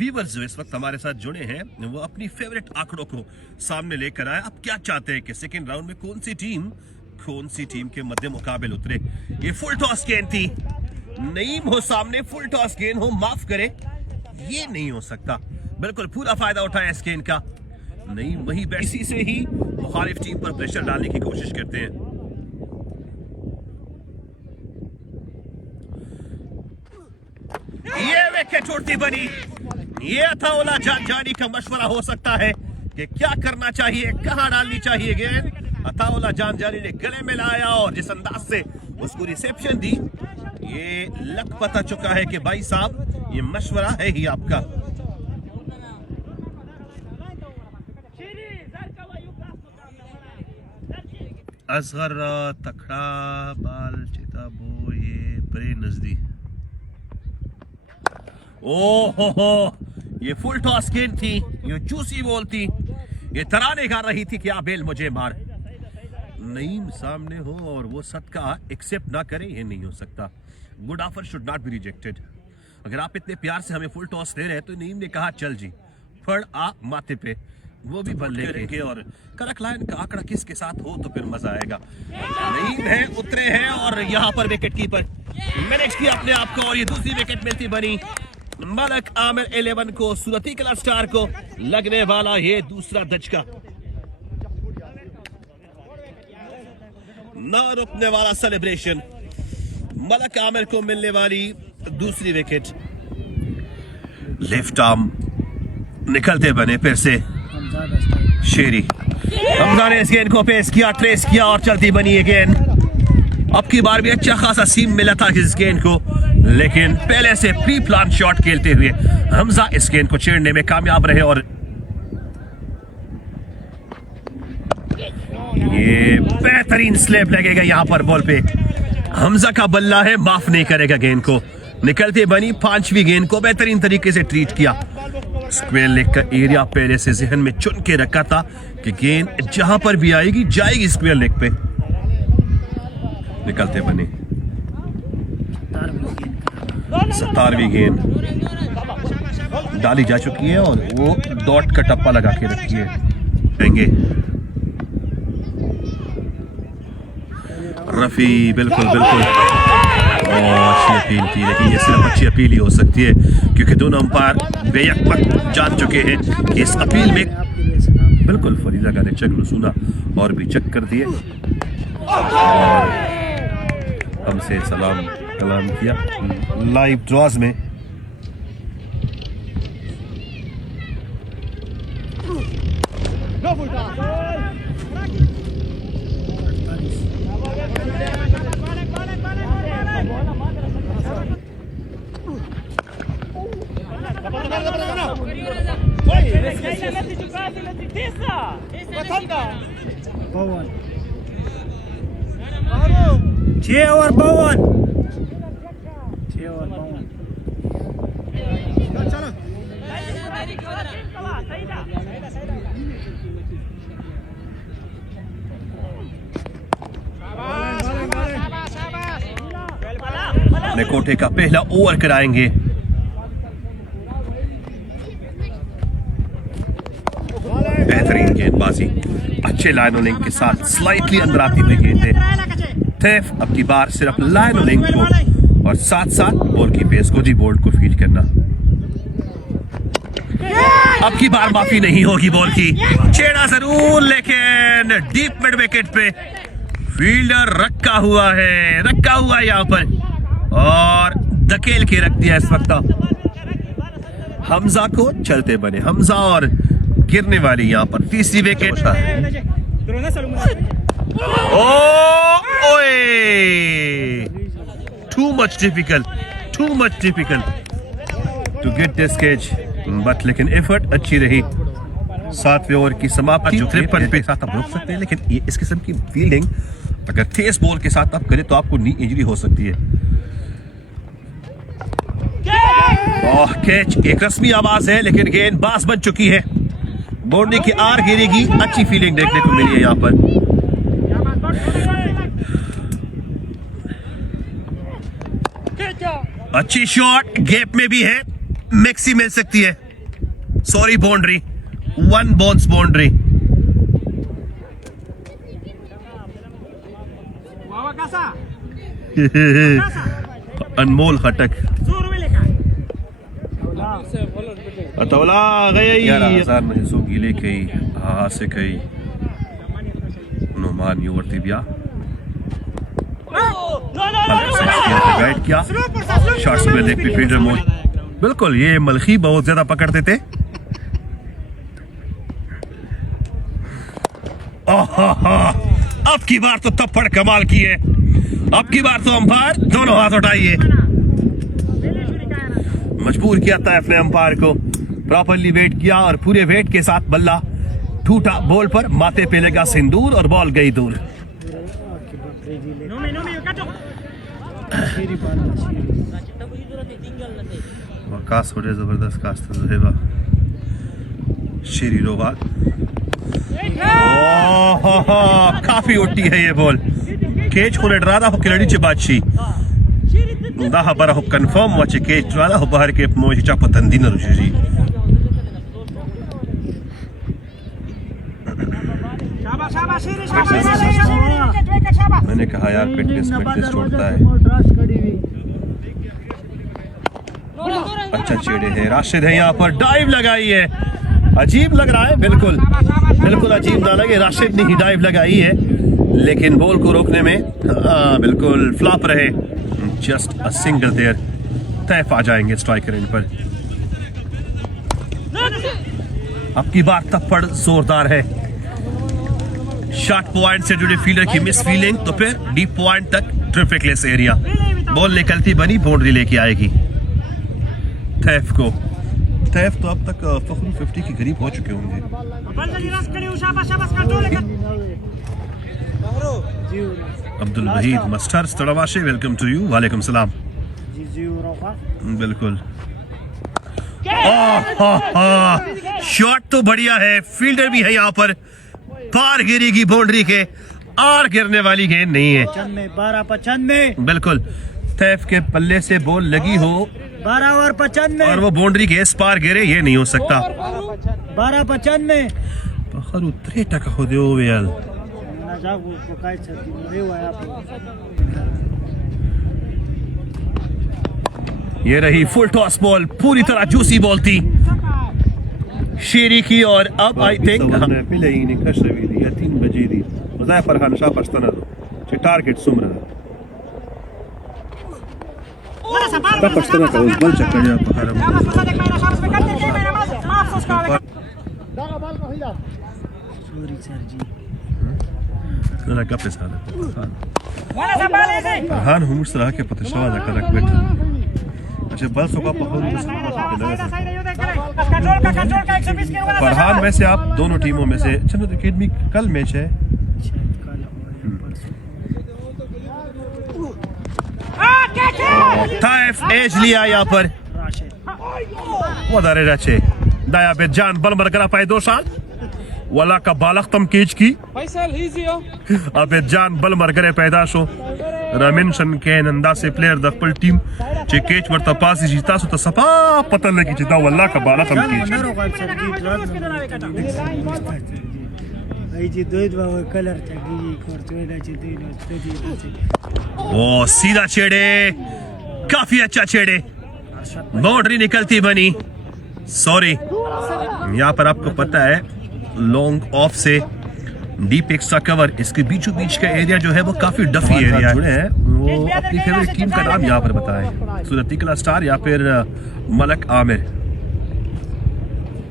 Viewers जो इस वक्त हमारे साथ जुड़े हैं वो अपनी फेवरेट आंकड़ों को सामने लेकर आए। आप क्या चाहते हैं कि सेकंड राउंड में कौन सी टीम के मध्य मुकाबले उतरे? ये फुल टॉस गेंद थी, नईम हो सामने, फुल टॉस गेंद हो, माफ करे, ये नहीं हो सकता। बिल्कुल पूरा फायदा उठाया इस गेंद का। नईम वही इसी से ही मुखालिफ टीम पर प्रेशर डालने की कोशिश करते हैं। ये विकेट उड़ती बनी। ये अताउल्लाह जानजानी का मशवरा हो सकता है कि क्या करना चाहिए, कहां डालनी चाहिए गेंद। अताउल्लाह जानजानी ने गले में लाया और जिस अंदाज से उसको रिसेप्शन दी, ये लग पता चुका है कि भाई साहब ये मशवरा है ही आपका। असगर तखड़ा बाल चिताबो ये बड़े नजदीक। ओहो, ये फुल टॉस गेंद थी, ये चूसी बॉल थी, ये तराने गा रही थी कि आ बेल मुझे मार। नईम सामने हो और वो सदका एक्सेप्ट ना करे, ये नहीं हो सकता। Good offer should not be rejected. अगर आप इतने प्यार से हमें फुल टॉस दे रहे हैं तो नईम ने कहा चल जी, फड़ आ माथे पे, वो भी बल लेंगे और करक लाइन का आंकड़ा किसके साथ हो तो फिर मजा आएगा। नईम है, उतरे हैं और यहाँ पर विकेट कीपर मैनेज किया अपने आप को और ये दूसरी विकेट मिलती बनी मलक आमिर 11 को। सूरती कला स्टार को लगने वाला ये दूसरा दचका, न रुकने वाला सेलिब्रेशन। मलक आमिर को मिलने वाली दूसरी विकेट। लेफ्ट आर्म निकलते बने फिर से शेरी। हमजा ने इस गेंद को पेश किया, ट्रेस किया और चलती बनी ये गेंद। अब की बार भी अच्छा खासा सीम मिला था इस गेंद को, लेकिन पहले से प्री प्लान शॉट खेलते हुए हमजा इस गेंद को छेड़ने में कामयाब रहे और ये बेहतरीन स्लैप लगेगा यहां पर बॉल पे। हमजा का बल्ला है, माफ नहीं करेगा गेंद को। निकलते बनी पांचवी गेंद को बेहतरीन तरीके से ट्रीट किया। स्क्वायर लेग का एरिया पहले से जहन में चुन के रखा था कि गेंद जहां पर भी आएगी जाएगी स्क्वायर लेग पे। निकलते बने 17वीं गेंद डाली जा चुकी है और वो डॉट का टप्पा लगा के रखी है। रफी बिल्कुल अच्छी अपील थी, लेकिन ये सिर्फ अच्छी अपील ही हो सकती है क्योंकि दोनों अंपायर बेयक वक्त जान चुके हैं कि इस अपील में बिल्कुल फरीदा का ने चेक सुना और भी चेक कर दिए और हमसे सलाम कलाम किया। लाइव ड्रॉज में कोटे का पहला ओवर कराएंगे। बेहतरीन गेंदबाजी, अच्छे लाइन लिंक के साथ स्लाइटली अंदर आती हुई गेंदें। थेफ अब की बार सिर्फ लाइन लिंक को और साथ साथ बॉल की पेस को जी बोल्ट को फील्ड करना। अब की बार माफी नहीं होगी बॉल की, छेड़ा जरूर लेकिन डीप मिड विकेट पे फील्डर रखा हुआ है यहाँ पर और धकेल के रख दिया इस वक्त हमजा को। चलते बने हमजा और गिरने वाली यहाँ पर तीसरी wicket. Too much difficult to get this catch but लेकिन एफर्ट अच्छी रही। 7वें ओवर की समाप्ति। 53 पे साथ आप रोक सकते हैं, लेकिन ये इस किस्म की फील्डिंग अगर तेज बॉल के साथ आप करें तो आपको नी इंजरी हो सकती है। कैच एक रस्मी आवाज है लेकिन गेंद बास बन चुकी है। बाउंड्री की आर गिरेगी। अच्छी फील्डिंग देखने को मिली है यहाँ पर। अच्छी शॉट गैप में भी है, मैक्सी मिल सकती है। Sorry boundary, 1 bounce boundary. अनमोल खटक अतौला गई 11,000 में हिस्सों गीले कई से कई नुमान युवर्ती बिया गाइड किया शॉट्स में देख फील्डर मोज बिल्कुल ये मलखी बहुत ज्यादा पकड़ते थे। अब की बार तो थप्पड़ कमाल की है, अब की बार तो अंपायर दोनों हाथ उठाइए। मजबूर किया था अपने अंपायर को, प्रॉपरली वेट किया और पूरे वेट के साथ बल्ला टूटा बॉल पर, माथे पे लगा सिंदूर और बॉल गई दूर। वकास हो जबरदस्त कास्त जुहेबा शेरी रोबा काफी उठी है ये बॉल, केच को डरादा हो खिलाड़ी ची बादशी दा बरा हो कंफर्म वाचे केच वाला हो बाहर के मोची चा पतंदी न रुचि जी। मैंने कहा यार फिटनेस छोड़ता है। अच्छा छेड़े हैं, राशिद है यहाँ पर, डाइव लगाई है, अजीब लग रहा है, बिल्कुल बिल्कुल अजीब ना लगे, राशिद ने ही डाइव लगाई है लेकिन बॉल को रोकने में बिल्कुल फ्लॉप रहे। Just a single there, Taif आ जाएंगे स्ट्राइकर इन पर। अब की बार थप्पड़ जोरदार है, शॉट पॉइंट से जुड़े फील्डर की मिस फीलिंग तो फिर डीप पॉइंट तक ट्रैफिकलेस एरिया, बॉल निकलती बनी बाउंड्री लेके आएगी। तैफ को तैफ तो अब तक फखरू 50 के करीब हो चुके होंगे। अब्दुल वहीद मस्टर तड़वाशे, वेलकम टू यू। वालेकुम सलाम। बिल्कुल शॉट तो बढ़िया है, फील्डर भी है यहाँ पर, पार गिरेगी बाउंड्री के, और गिरने वाली गेंद नहीं है। 12-95 बिल्कुल तैफ के पल्ले से बॉल लगी हो 12 और 95 और वो बाउंड्री के इस पार गिरे, ये नहीं हो सकता। 12-95 पखरू 3 टका हो दो वेल। ये रही फुल टॉस बॉल, पूरी तरह जूसी बॉल थी शेरी की, और अब आई थिंक पहले 3 बजे दी वज़ाय फरहान शाह पस्तना दो टारगेट सुमरा पस्तना का उस बल चक्कर जा पहाड़ सॉरी सर जी करा का पैसा फरहान हम उस तरह के पता शवा दा करक बैठ। अच्छा बल सोका पहुंच फरहान वैसे आप दोनों टीमों में से चलो एकेडमी कल मैच है, ताइफ एज लिया यहाँ पर वदारे रचे दाया पे जान बल मर करा पाए 2 साल वाला का बालक तम केज की अबे जान बल मर करे पैदाश हो रमिन शन के नंदा से प्लेयर दखपल टीम चे केच वर तपास जीता सो तो सपा पता लगी चिता वल्ला का बालक तम केज ओ सीधा छेड़े, काफी अच्छा छेड़े, बाउंड्री निकलती बनी। सॉरी यहाँ पर आपको पता है लॉन्ग ऑफ से डीप एक्स्ट्रा कवर, इसके बीचों बीच का एरिया जो है वो काफी डफी एरिया है। वो अपनी फेवरेट टीम का नाम यहाँ पर बताएं, सूरत इकला स्टार या फिर मलक आमिर,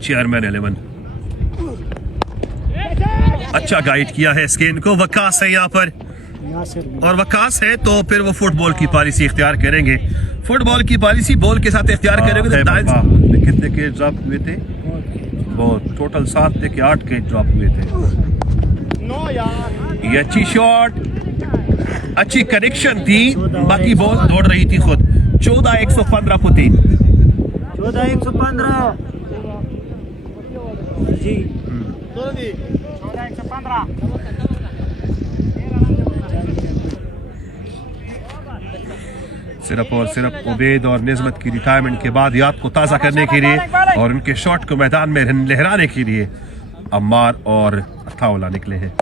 चेयरमैन 11। अच्छा गाइड किया है स्केन को, वकास है यहाँ पर, और वकास है तो फिर वो फुटबॉल की पॉलिसी इख्तियार करेंगे। फुटबॉल की पॉलिसी बॉल के साथ इख्तियार करेंगे। कितने के ड्रॉप हुए थे? बहुत टोटल 7 थे कि 8 के ड्रॉप हुए थे। ये अच्छी शॉट, अच्छी कनेक्शन थी, बाकी बॉल दौड़ रही थी खुद। 14-115 पुतीन 14-115 जी 14-115 सिर्फ और सिर्फ उबैद और निज़मत की रिटायरमेंट के बाद याद को ताज़ा करने के लिए और उनके शॉट को मैदान में लहराने के लिए अम्मार और अताउल्लाह निकले हैं।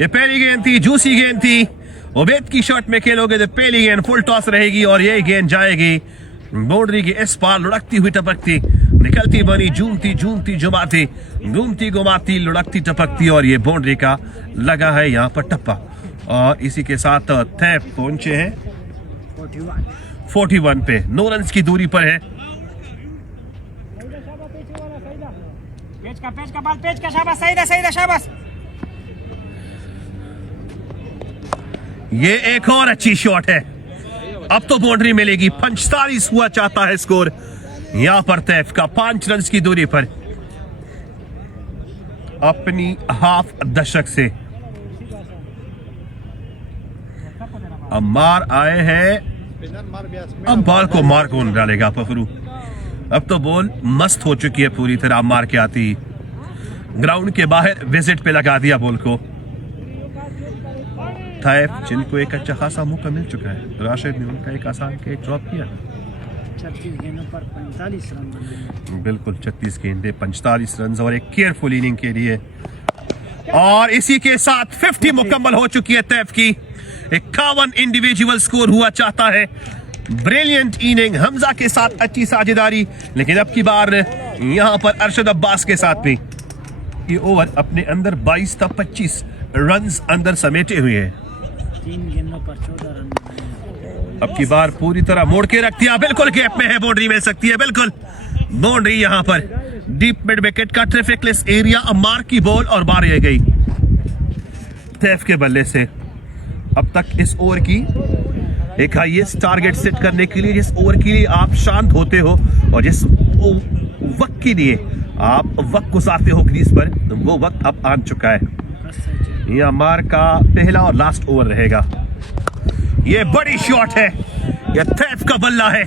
ये पहली गेंद थी, जूसी गेंद थी। उबैद की शॉट में खेलोगे तो पहली गेंद फुल टॉस रहेगी और ये गेंद जाएगी बाउंड्री के इस पार, लुढ़कती हुई टपकती, निकलती बनी, झूमती झूमती जुमाती, घूमती घुमाती, लुढ़कती टपकती और ये बाउंड्री का लगा है यहाँ पर टप्पा। और इसी के साथ तैफ पहुंचे हैं 41 पे, 9 रन की दूरी पर है। पेच का बाल, पेच का, शाबाश, सही है, शाबाश। ये एक और अच्छी शॉट है, अब तो बाउंड्री मिलेगी। 45 हुआ चाहता है स्कोर यहां पर तैफ का, 5 रन की दूरी पर अपनी हाफ दशक से। अम्मार आए हैं, अब बॉल को मार कौन डालेगा फखरू। अब तो बॉल मस्त हो चुकी है पूरी तरह, अम्मार के आती ग्राउंड के बाहर विजिट पे लगा दिया बॉल को। तैफ जिनको एक अच्छा खासा मौका मिल चुका है, राशिद ने उनका एक आसान कैच ड्रॉप किया। 36 गेंदों पर 45 रन बनाए। बिल्कुल 36 गेंदे 45 रन और एक केयरफुल इनिंग के लिए। और इसी के साथ 50 मुकम्मल हो चुकी है तैफ की। 51 इंडिविजुअल स्कोर हुआ चाहता है। ब्रिलियंट इनिंग, हमजा के साथ अच्छी साझेदारी, लेकिन अब की बार यहां पर अरशद अब्बास के साथ भी ये ओवर अपने अंदर 22 था 25 रन अंदर समेटे हुए हैं। 3 गेंदों पर 14 रन बनाए। अब की बार पूरी तरह मोड़ के रख दिया, बिल्कुल गैप में है, बाउंड्री मिल सकती है, बिल्कुल बाउंड्री यहां पर। डीप मिड विकेट का ट्रैफिकलेस एरिया, अम्मार की बॉल और बार रह गई तैफ के बल्ले से। अब तक इस ओवर की एक हाईएस्ट टारगेट सेट करने के लिए, जिस ओवर के लिए आप शांत होते हो और जिस वक्त के लिए आप वक्त गुजारते हो क्रीज पर, वो वक्त अब आ चुका है। ये अम्मार का पहला और लास्ट ओवर रहेगा। ये बड़ी शॉट है, ये तैफ का बल्ला है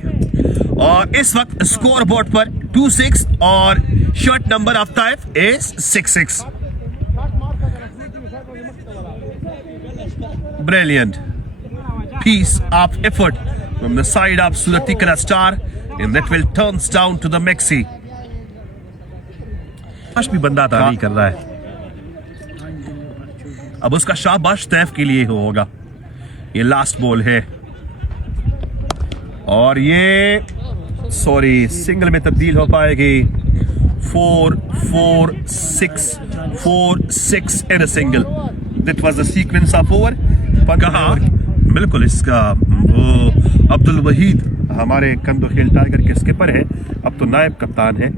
और इस वक्त स्कोर बोर्ड पर 2-6 और शॉट नंबर ऑफ तैफ is 6-6। Brilliant piece of effort from the side of Suratikara Star, and that will turns down to the Maxi. आज भी बंदा अदा नहीं कर रहा है, अब उसका शाबाश तैफ के लिए होगा। ये लास्ट बॉल है और ये सिंगल में तब्दील हो पाएगी। 4-4-6 in a single. That was the sequence of over. कहा बिल्कुल इसका वो अब्दुल वहीद हमारे कंदो खेल टाइगर के स्किपर है, अब तो नायब कप्तान है।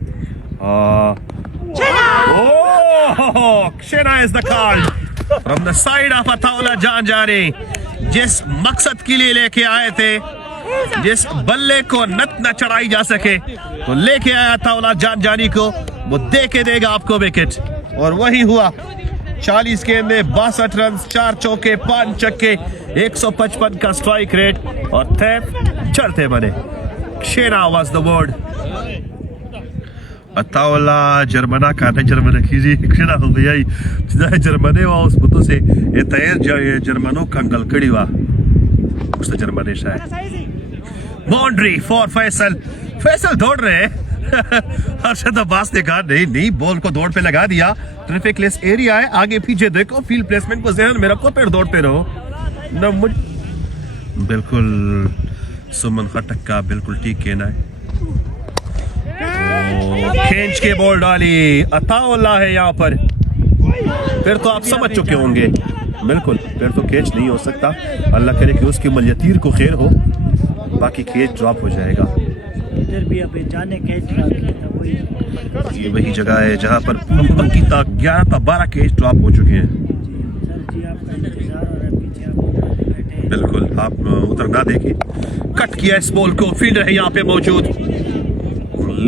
शेना is the call from the side of Ataullah जान जाने। जिस मकसद के लिए लेके आए थे, जिस बल्ले को नत न चढ़ाई जा सके, तो लेके आया अताउल्लाह जान जानी को, वो दे के देगा आपको विकेट और वही हुआ। 40 गेंदे 62 रन, 4 चौके 5 छक्के, 155 का स्ट्राइक रेट और तैफ चढ़ते बने। शेना वाज द वर्ड। अताउल्लाह जर्मना का ने जर्मन कीजी शेना हो गया ही जिदा जर्मने वा उस पुतो से ये तैयार जाए जर्मनो कंगल कड़ी वा उस जर्मने शायद। बाउंड्री फॉर फैसल दौड़ रहे हैं। अरशद अब्बास ने कहा नहीं, बॉल को दौड़ पे लगा दिया। ट्रैफिकलेस एरिया है, आगे पीछे देखो, फील्ड प्लेसमेंट को ज़हन में रखो, फिर दौड़ते रहो न। बिल्कुल सुमन खटक का बिल्कुल ठीक कहना है। खींच के बॉल डाली, अताउल्लाह है यहाँ पर। फिर तो आप समझ चुके होंगे, बिल्कुल फिर तो कैच नहीं हो सकता। अल्लाह करे कि उसकी मलयतीर को खैर हो, बाकी कैच ड्रॉप हो जाएगा। इधर भी अभी जाने कैच ड्रॉप किया था, वही ये वही जगह है जहां पर 11 था 12 कैच ड्रॉप हो चुके हैं। सर जी आपका इंतजार हो रहा है, पीछे आप बैठे। बिल्कुल आप उधर ना देखें, कट किया इस बॉल को, फील्डर है यहाँ पे मौजूद,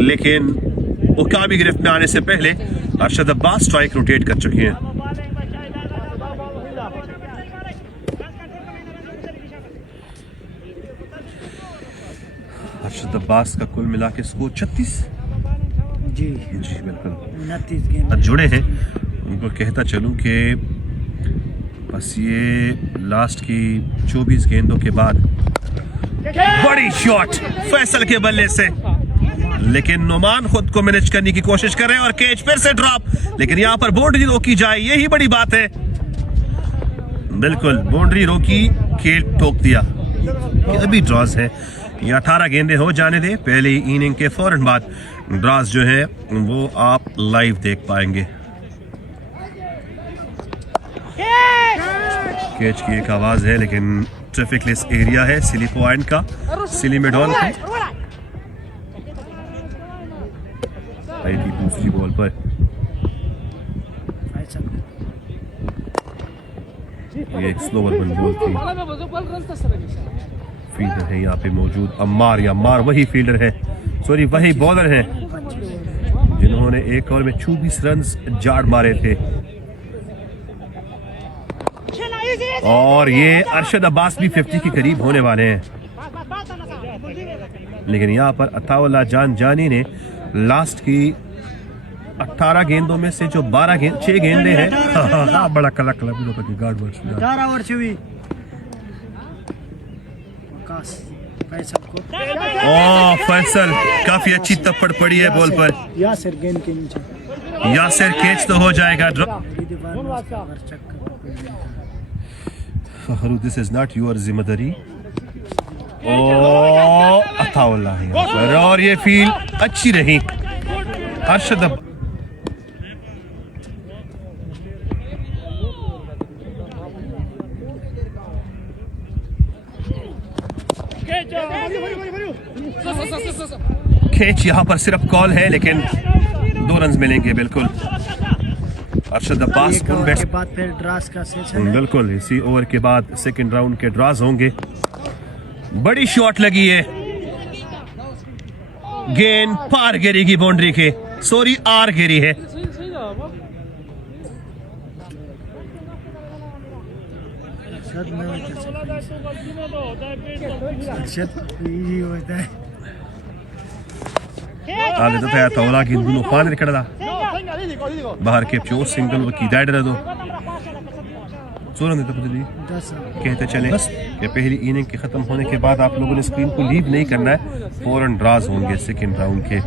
लेकिन मुकामी गिरफ्त में आने से पहले अरशद अब्बास स्ट्राइक रोटेट कर चुके हैं। अरशद अब्बास का कुल मिला के स्कोर 36 जी बिल्कुल 29 गेंद जुड़े हैं। उनको कहता चलूं कि बस ये लास्ट की 24 गेंदों के बाद बड़ी शॉट फैसल के बल्ले से, लेकिन नुमान खुद को मैनेज करने की कोशिश कर रहे हैं और कैच फिर से ड्रॉप, लेकिन यहां पर बाउंड्री रोकी जाए, यही बड़ी बात है। बिल्कुल बाउंड्री रोकी, खेल ठोक दिया। अभी ड्रॉज है, ये 18 गेंदें हो जाने दे, पहली इनिंग के फौरन बाद ड्रॉज जो है वो आप लाइव देख पाएंगे। कैच की एक आवाज है, लेकिन ट्रैफिक लेस एरिया है सिली पॉइंट का, सिली मेडॉल की। दूसरी बॉल पर ये एक स्लोवर बन बॉल थी। फील्डर है यहाँ पे मौजूद अम्मार, या अम्मार वही फील्डर है, सॉरी वही बॉलर हैं जिन्होंने एक ओवर में 24 रन जाड़ मारे थे। और ये अरशद अब्बास भी 50 के करीब होने वाले हैं, लेकिन यहाँ पर अताउल्लाह जान जानी ने लास्ट की 18 गेंदों में से जो 6 गेंदे हैं बड़ा कला गार्ड वर्ष 18 वर्ष हुई फैसल काफी अच्छी तप्पड़ पड़ी है बॉल पर। यासिर गेंद के नीचे, यासिर कैच तो हो जाएगा। दिस इज नॉट योर जिम्मेदारी। अताउल्लाह यहाँ पर, और ये फील अच्छी रही। अरशद कैच यहाँ पर सिर्फ कॉल है, लेकिन 2 रन मिलेंगे। बिल्कुल अरशद अब्बास के बाद फिर ड्रास का सेशन है। बिल्कुल इसी ओवर के बाद सेकंड राउंड के ड्रास होंगे। बड़ी शॉट लगी है, गेंद पार गिरेगी बाउंड्री के, सॉरी आर गिरी है। तौला गिंदू पान रिकड़ा बाहर के चो सिंगल की दाइड दो कहते चले कि पहली इनिंग के खत्म होने के बाद आप लोगों ने स्क्रीन को लीव नहीं करना है, फौरन ड्राज होंगे सेकंड राउंड के।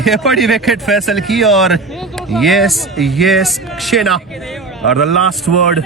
ये बड़ी विकेट फैसल की, और यस शेना और द लास्ट वर्ड